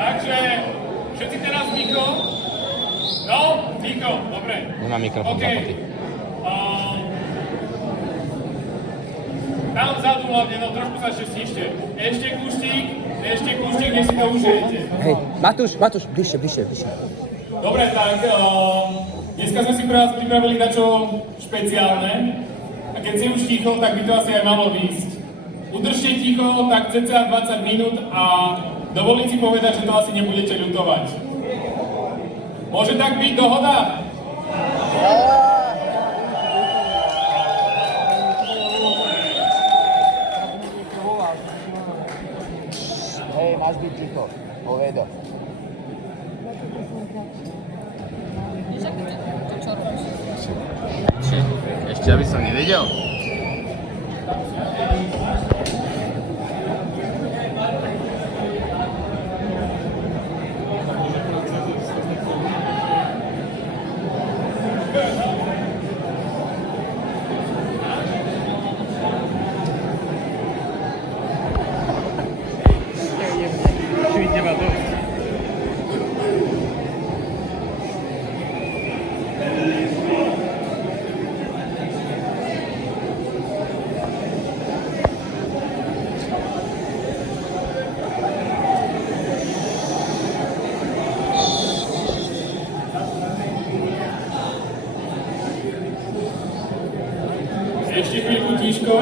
Takže všetci teraz Niko. No, Niko, dobre. Nemá mikrofón zapnutý. Tam vzadu hlavne, no trošku sa ešte stíšte. Ešte kúštik, kde si to užijete. Hej, Matúš, bližšie. Dobre, tak dneska sme si pre vás pripravili dačo špeciálne. A keď si už ticho, tak by to asi aj malo výjsť. Udržte ticho, tak cca 20 minút a dovolím si povedať, že to asi nebudete ľutovať. Môže tak byť dohoda? Hej, máš byť ticho, povedo. Ešte, aby som nevidel.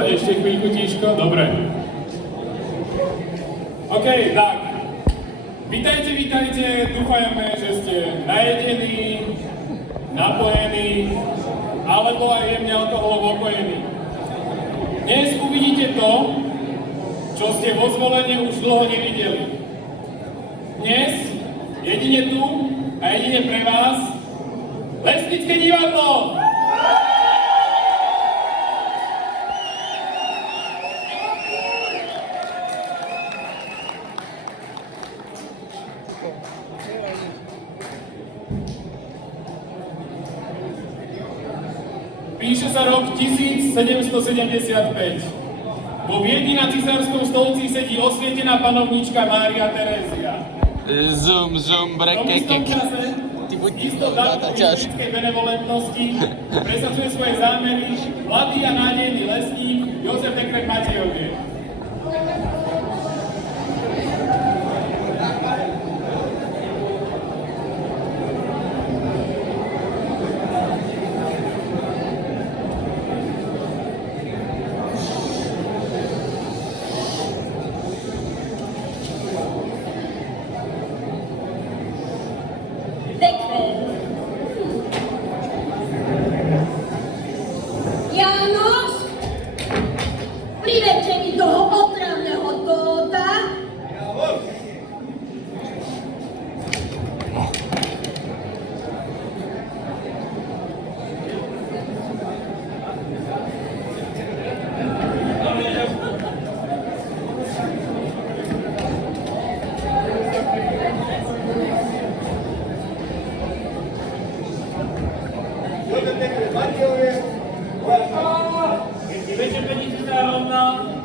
Ešte chvíľku tíško, dobre. OK, tak. Vítajte, dúfajme, že ste najedení, napojení, alebo aj jemne alkoholom opojení. Dnes uvidíte to, čo ste vo Zvolene už dlho nevideli. Dnes, jedine tu a jedine pre vás, Lesnické divadlo! Píše sa rok 1775. Vo Viedni na cisárskom stolci sedí osvietená panovníčka Mária Terézia. Zoom, brekekek. Ty buď isto dátum politickej benevolentnosti presadzuje svoje zámery mladý a nádejný lesník Jozef Dekrek Matejovie.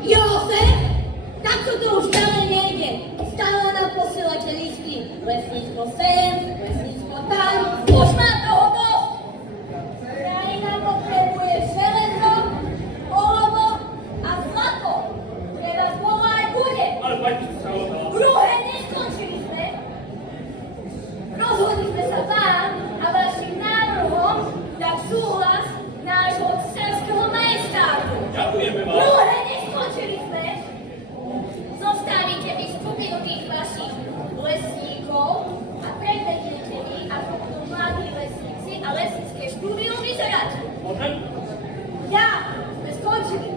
Jozef? Takto to už ďalej nejde. Stále nám posielate listy. Lesníctvo sem, lesníctvo tam. Už má toho dosť. Krajina potrebuje železo, olovo a zlato. Treba bolo aj bude. Ale pani sa odhala. Druhé neskončili sme. Rozhodli sme sa vám a vašim návrhom dať súhlas nášho cisárskeho majestátu. Ďakujeme vám. Druhé neskončili sme. Zostavíte mi skupinu tých vašich lesníkov a predvediete mi, ako budú mladí lesníci a lesnícke štúdium vyzerať. Môžem? Ja, sme skončili.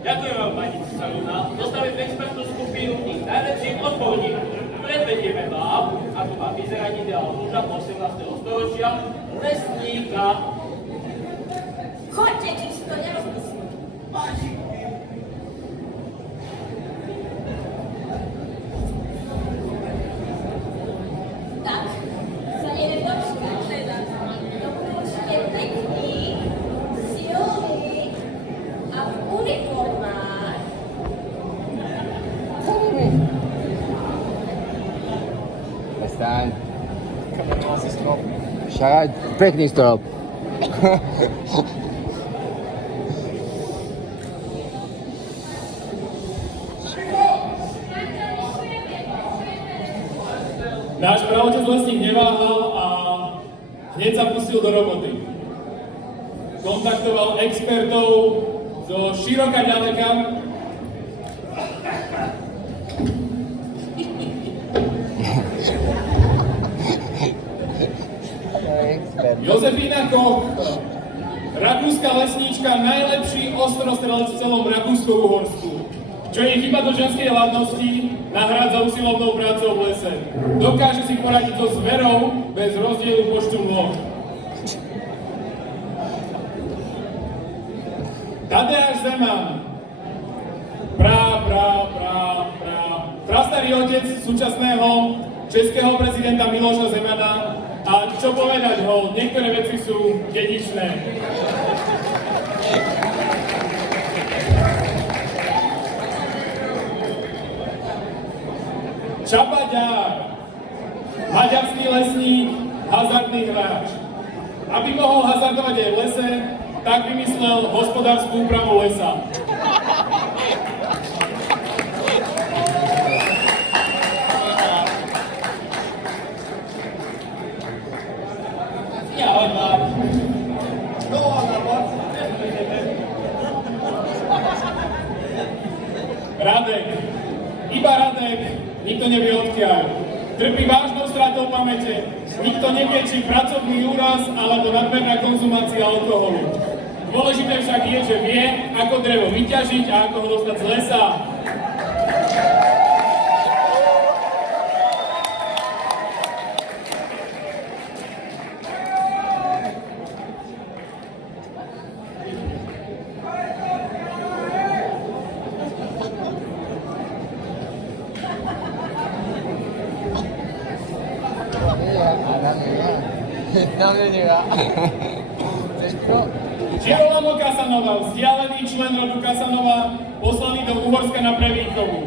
Ďakujem vám, pani Cisalina. Zostavím expertnú skupinu tých najlepších odborníkov. Predvedieme vám, ako má vyzerať ideál muža 18. storočia, lesníka. Choďte, či si to nerozmyslím. Tak, sa neviem dočkať. To budú určite pekní, silní a v uniformách. Však pekný strop. Náš pravotec lesník neváhal a hneď sa pustil do roboty. Kontaktoval expertov zo široka ďaleka. Jozefína Koch, rakúska lesníčka, najlepší ostrostrelec v celom Rakúsko-Uhorsku. Čo je chyba do ženskej hladnosti, nahrádza usilovnou prácou v lese. Dokáže si poradiť so zverou bez rozdielu počtu nôh. Tadeáš Zeman, prastarý otec súčasného českého prezidenta Miloša Zemana. A čo povedať ho, niektoré veci sú dedičné. Csaba Gyár, maďarský lesník, hazardný hráč. Aby mohol hazardovať aj v lese, tak vymyslel hospodárskú úpravu lesa. Radek. Iba Radek, nikto nevie odkiaľ. Trpí vážnou stratou pamäte. Nikto nevie, či pracovný úraz alebo nadmerná konzumácia alkoholu. Dôležité však je, že vie, ako drevo vyťažiť a ako ho dostať z lesa. Girolamo Casanova, vzdialený člen rodu Casanova, poslaný do Uhorska na prevýchovu.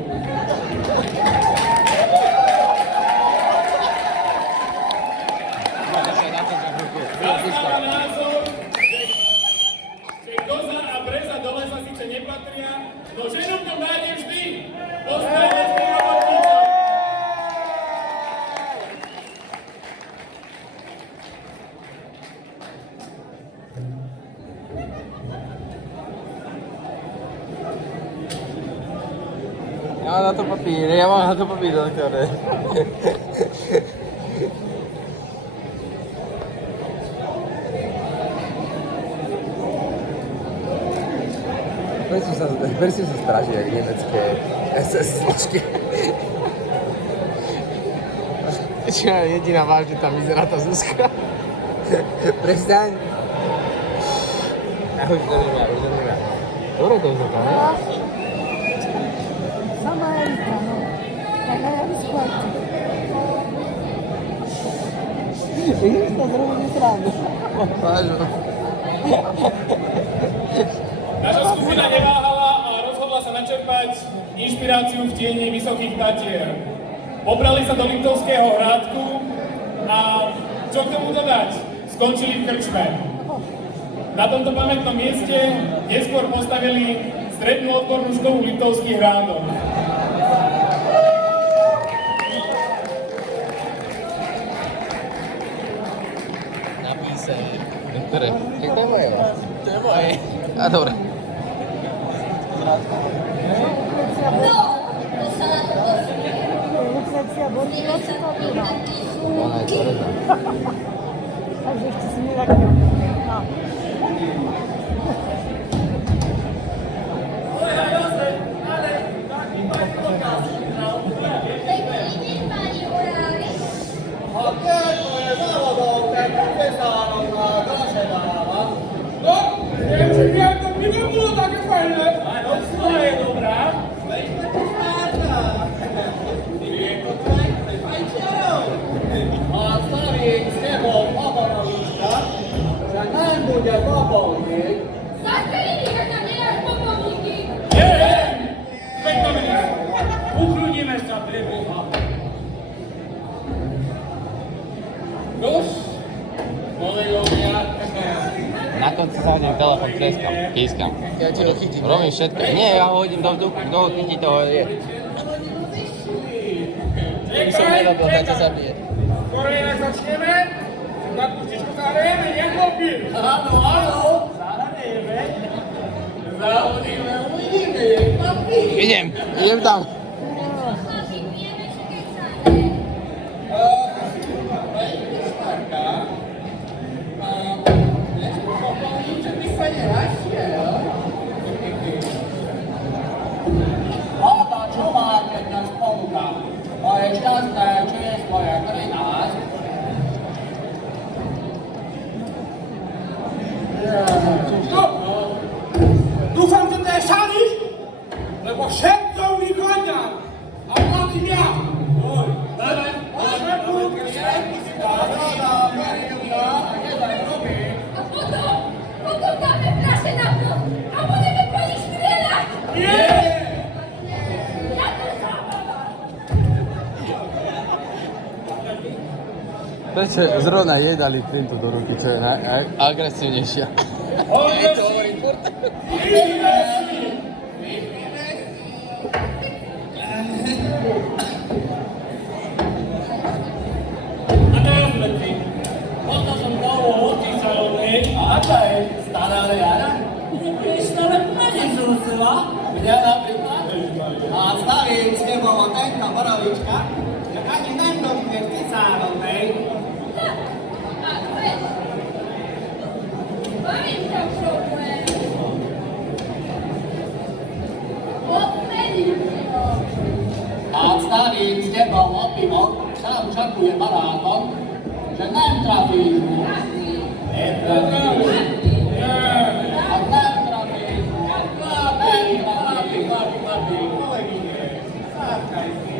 Zastáva názor, že koza a breza do lesa síce nepatria, no ženu v ňom nájde vždy. Postav lesný robotníčok. Ja mám na to papír, doktore. Prečo sa straží jak nemecké SS složky. Čo jediná vážne tam vyzerá tá Zuzka. Prestaň. Ja už to nemá. Dobre to Zuzka, ne? Sama Erika, no. Taká ja vyskladka. Vidíš to zrobili srandu. Vážno. Naša skupina neváhala a rozhodla sa načerpať inšpiráciu v tieni Vysokých Tatier. Pobrali sa do Liptovského Hrádku a čo k tomu dodať? Skončili v krčme. Na tomto pamätnom mieste neskôr postavili strednú odbornú školu Liptovských Hrádok. Napísať. Ktoré? Tak to je moje vlastne. To je moje. A dobre. No, to sa na to posunie. Refleksja boli nocy to była. Ona je tvrda. Takže ešte si netaký. No. A starý z neho Pavaralička, že nebude Sadím telefon, treskam, pískam. Ja ti ho chytím. Robím všetko. Nie, ja ho hodím do vzduchu, kto ho chytí, toho je. To by som nerobil, ja ťa zabije. Skoro inak začneme, na pustičku zahrajeme, nechlopím. Áno, áno. Zahrajeme. Zahodíme, uvidíme, chlapi. Idem tam. Chlapi, vieme, že keď sa je. Hallgass čuvākļas polukā, vai šķastē českoja klinās. Dúfam, že to je šališ, lebo všetko mi konia. A platím ja. A potom dáme fľaše na to a budeme po nich strieľať. Ja to zábava. Prečo zrovna jej dali flintu do ruky, čo je najagresívnejšia? A teraz veci. Postal som koho Císarovnej. A aká je? Stará Jara? Stále nezrúcila. Mňa napríklad. A stavím s tebou tento borovička, že ani najmnožšie v Cisárovnej. A veď. Mám tam problém. Odmedím si ho. A stavím s tebou opimo, sám čakuje barátom, že nem trafíš mu. Netrafíš. A nem trafíš. Chlapi, kolegyne. Sáčkaj si.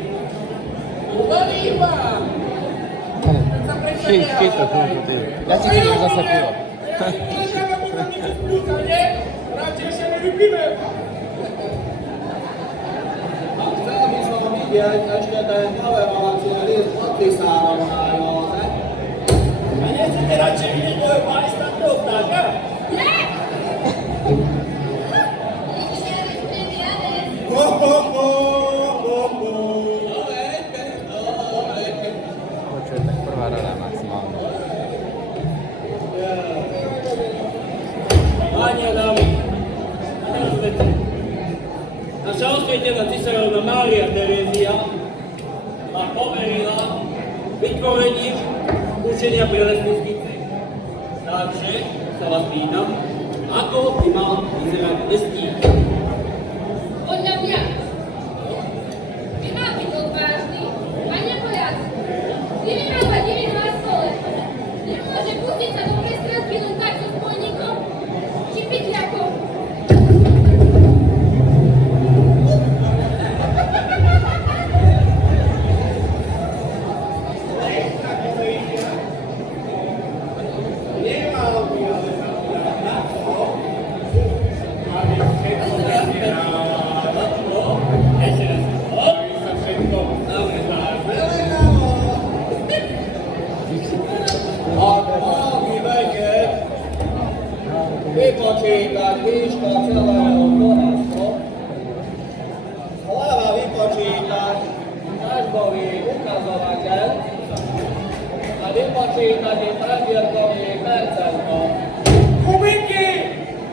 Uvarím vám. Chyť to chvíľku, ty. Ja ti chytím zase pivo. Netreba mi tam nič spúcať, nie? Radšej ešte nevypíme. A chcel by som vidieť ešte ten poverací list od Cisárovnej loze. A nechcete radšej vidieť môjho majstrantu vtáka? Ne! Idziemy z Janek. Počuj, tak prvá rada maximálne. Páni a dámy, a teraz veci. Naša osvietená cisárovna Mária Terézia ma poverila vytvorením učenia pre lesbiskice. Takže sa vás pýtam, ako by mal vyzerať lesník? Podľa mňa by mal byť odvážny a nebojáci. Vyvyhrávať divinu na stole. Nemôže pustiť sa do prestrelky len tak so spojníkom či pytľakom. Vypočítať výška celého Donastu, hlava vypočítať každový ukazovateľ a vypočítať i previerkový percento. Kubiky!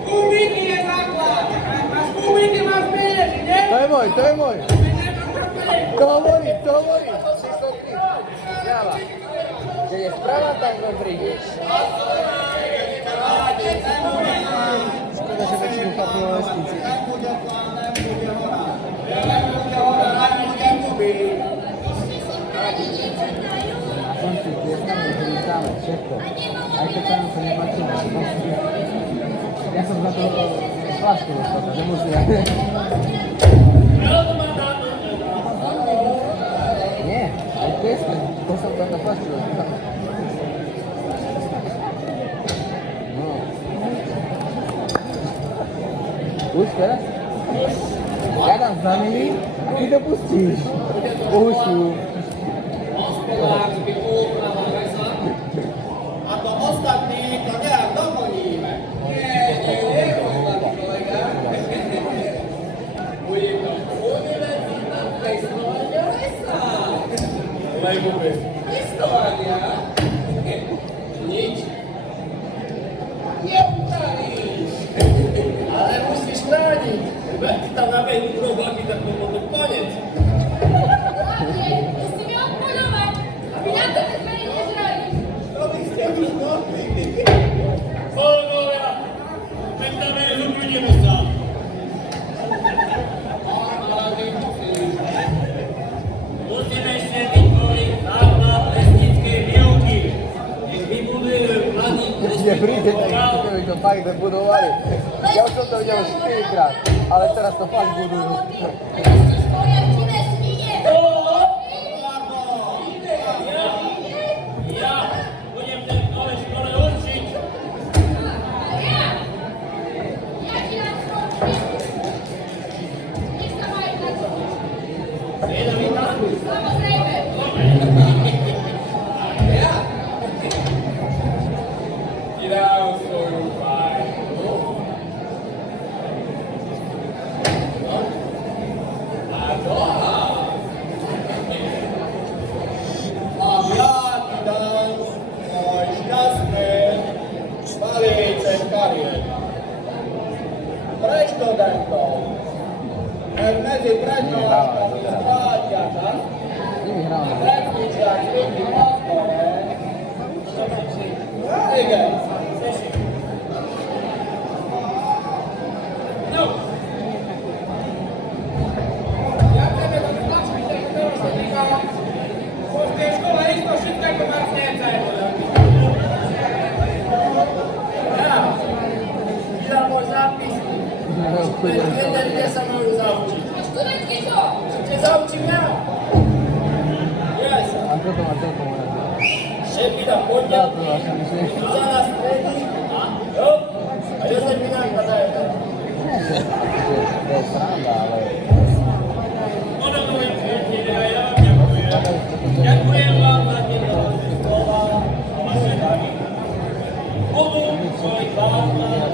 Kubiky je základ! Máš kubiky, máš peniazy, nie? To je môj, to je môj. To hovorí, to hovorí. Java. Keď je sprava, tak no prídeš. Škoda, že väčšinu chlapnú na vesnici. Ešte si páni niečo dajú? Konflikt, je stále, že ich dáme všetko. Aj keď tam sa nepačíme. Ja som za to flašku dostal, nemusia. Nie, aj presne, to som za to flašku dostal. No. Už teraz? Ja dám znamení a ty to pustíš. Ušu. Hospodársky úprava lesa a to ostatní to nejak doplníme. Nie, Daj buby. Historia nic nie uprawisz, ale musisz chronić. Zastanawiaj robaki tak to koniec. Ładnie, musimy ją polować, aby na to wyzwanie nie zrobić. Polowa! Przedstawię zupełnie miejsca. Musimy się wytworzyć na lesnickie białki. Niech wybudują plany Nie przyjdzie tak, gdyby to fakt wybudowali. Ja już to widziałem 4 krát, ale teraz to fakt budują. Jesteś moja dziwne świnie! Ja będę w nowej szkole uczyć. Ja ci na co? Nie stawaj na co? Samo zrejmy! Get out, so fine. Mam jaki dans, mój szczęsny, stary czerkarię. Precz do dętą. Ernedy precz do dętą. Nie grałem. Precz mi cię, jak wyjdzie pastorę. Tygę. Ile można pisać? Jeden nie samemu zauczyć. Studenckie co? Cię zauczy miał. Jest. A co to ma co to ma? Szefie na Ja podniał. to właśnie myślę. Zaraz trening. No. A ja seminarka daję. To jest prawda, ale... Podobno ja dziękuję. Dziękuję wam za te słowa o waszej dani. Budu swoich ważnych,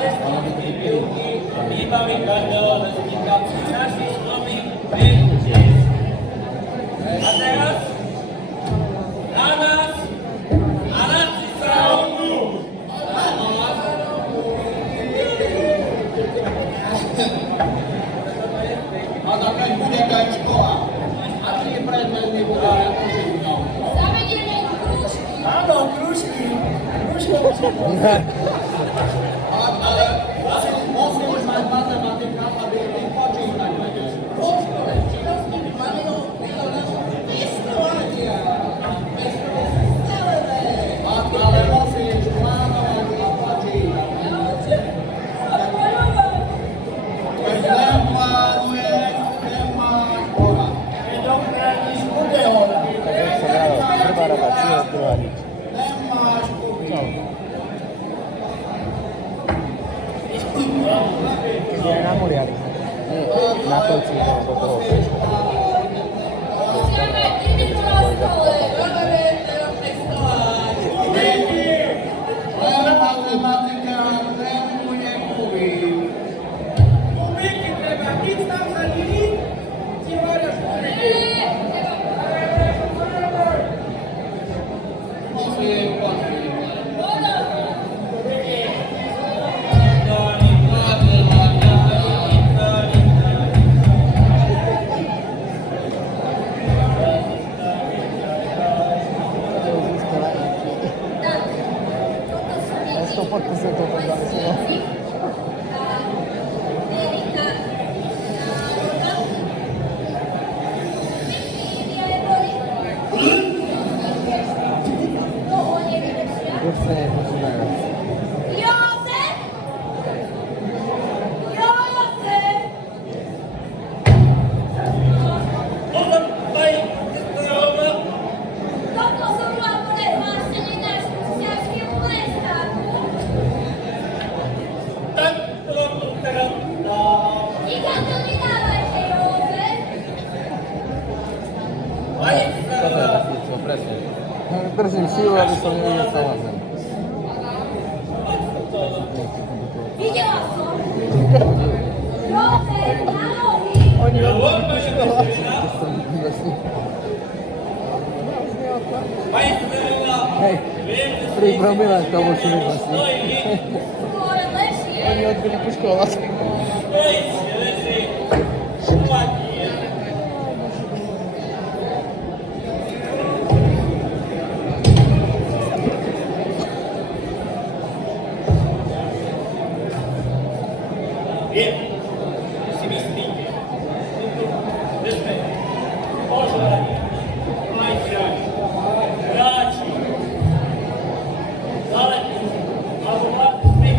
lesnickie piłki i pamiętajmy o lesnika przy naszej szkole będzie. A teraz dla nas, a nacji całą A taka bude jakaś szkoła. A ty nie prędzej nie bude, jak to się udało. Same nie wiem, kruszki. Ano, kruszki. Kruszko. Ale mocno już masz matematyka, aby nie chodził tak będzie. Ale mocno już matematyka, Chyba rotację odbyli. Gdzie na muriach? Nie, na końcu do toho. Musimy iść do szkoły. matematyka temu nie mówi. Kubiki treba, nic tam za nimi. Teoria szkoły. Sto podpisy to tak dalej. Już nie poczynają. Józef! Józef! Można tutaj sterować. To pozwoliła polewa, że nie dasz chrześcijańskiego molesta. Tak, to teraz Nikogo nie dawaj się, Józef! pani To sterować. teraz jest opresja. Pierwszym siłą, aby sobie nie został razem. Widziałaś co? Józef, na nogi! Oni Łapać się do syna. Majstrova, Hej, 3 promile to musí byť vlastne. Skôr lepšie. Oni odbili pušku a vás. stojíte, leží, platí. Je, si myslíte, respekt, požádání, majstrani, hráči, zaletí, alebo hlavní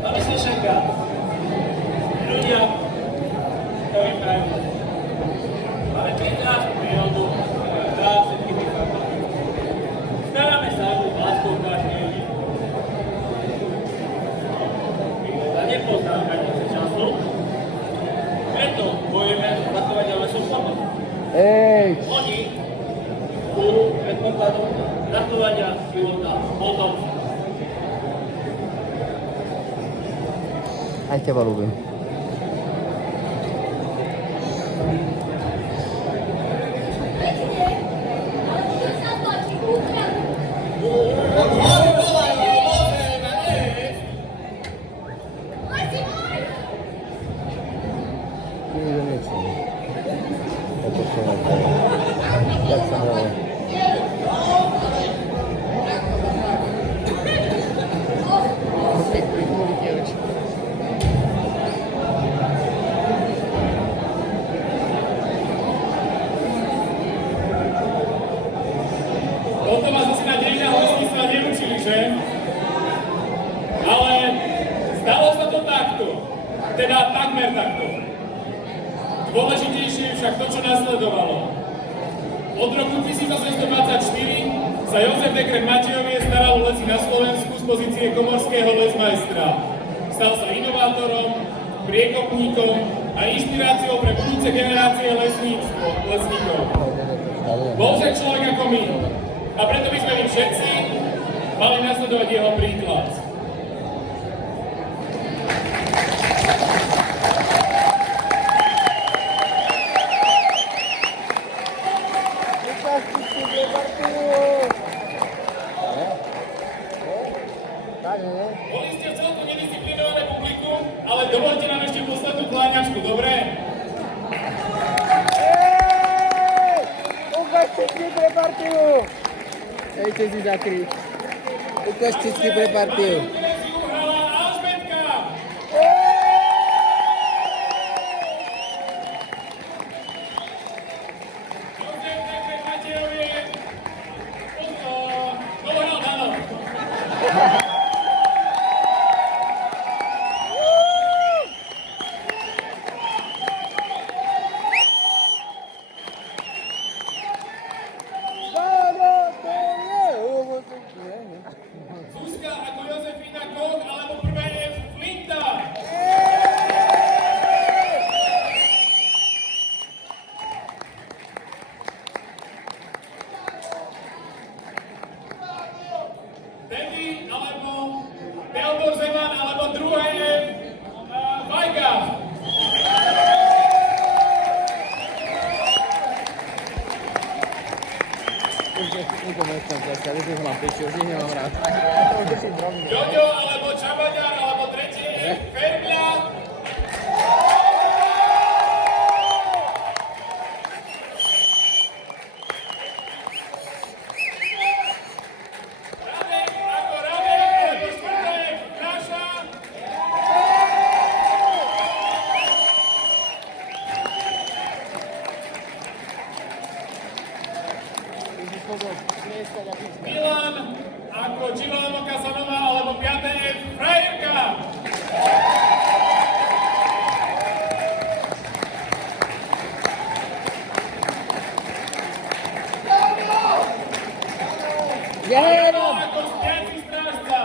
a my sa čaká ľudia, ktorí prajú. Máme 15 prírodu, dá všetky vychádzať. Staráme sa o láskou každý ľudí. My sa nepoznáme hranice času, preto bojujeme pracovať ale sú slobodní. Hej, Oni budú predpokladom rachovania života potomstva. aj teba ľúbim. Pekne. Ale čo sa páči, útra. Odhody volajú, môžeme ísť. Marci, môj! Nikto niečo. Toto čo na to. Jak sa hraje. Toto vás asi na dejinách lesníctva neučili, že? Ale stalo sa to takto. Teda takmer takto. Dôležitejšie je však to, čo nasledovalo. Od roku 1824 sa Jozef Dekret Matejovie staral o lesy na Slovensku z pozície komorského lesmajstra. Stal sa inovátorom, priekopníkom a inšpiráciou pre budúce generácie lesníkov. Bol však človek ako my. A preto by sme my všetci mali nasledovať jeho príklad. Boli ste v celku nedisciplinované publikum, ale dovolte nám ešte poslednú kláňačku, dobre? Ukážte si pre partiu! Dejte si zakryť. Ukážte si pre partiu. Si uhrala Alžbetka! Jozef Dekret Matejovie dohral Dano. Zuzka ako Jozefína Koch, alebo prvá je Flinta. Teddy, alebo Teodor Zeman, alebo druhá je Vajka. Nikomu nechcem tleskať, už mám piči, už ich nemám rád. Joďo, alebo Čabaďar, alebo tretie je Fermia. Radek ako Radek, alebo štvrtá je Kraša. Milan ako Girolamo Casanova, alebo piaté je Frajerka. Jano ako spiaci strážca.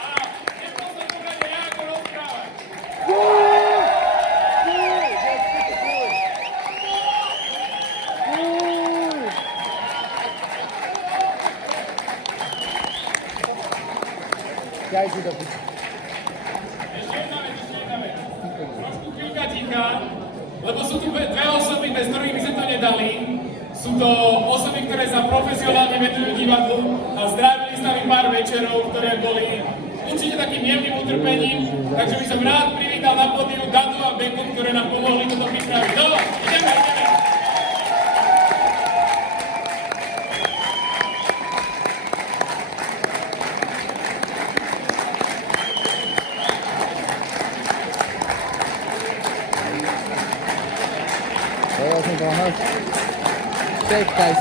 A neposlednú rade ja ako rozprávač. Daj si do piči. lebo sú tu dve osoby, bez ktorých by sme to nedali. Sú to osoby, ktoré sa profesionálne venujú divadlu a zdravili s nami pár večerov, ktoré boli určite takým jemným utrpením, takže by som rád privítal na pódiu Dadu a Beku, ktoré nám pomohli toto pripraviť. No, ideme. Dovoľ to hoď. Sektaj.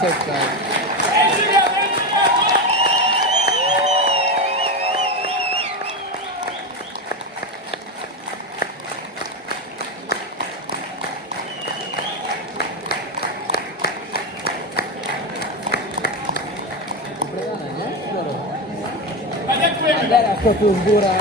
Upredané, nie? A ďakujeme. Teraz to tu zbúra,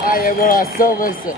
A je bola so vesel.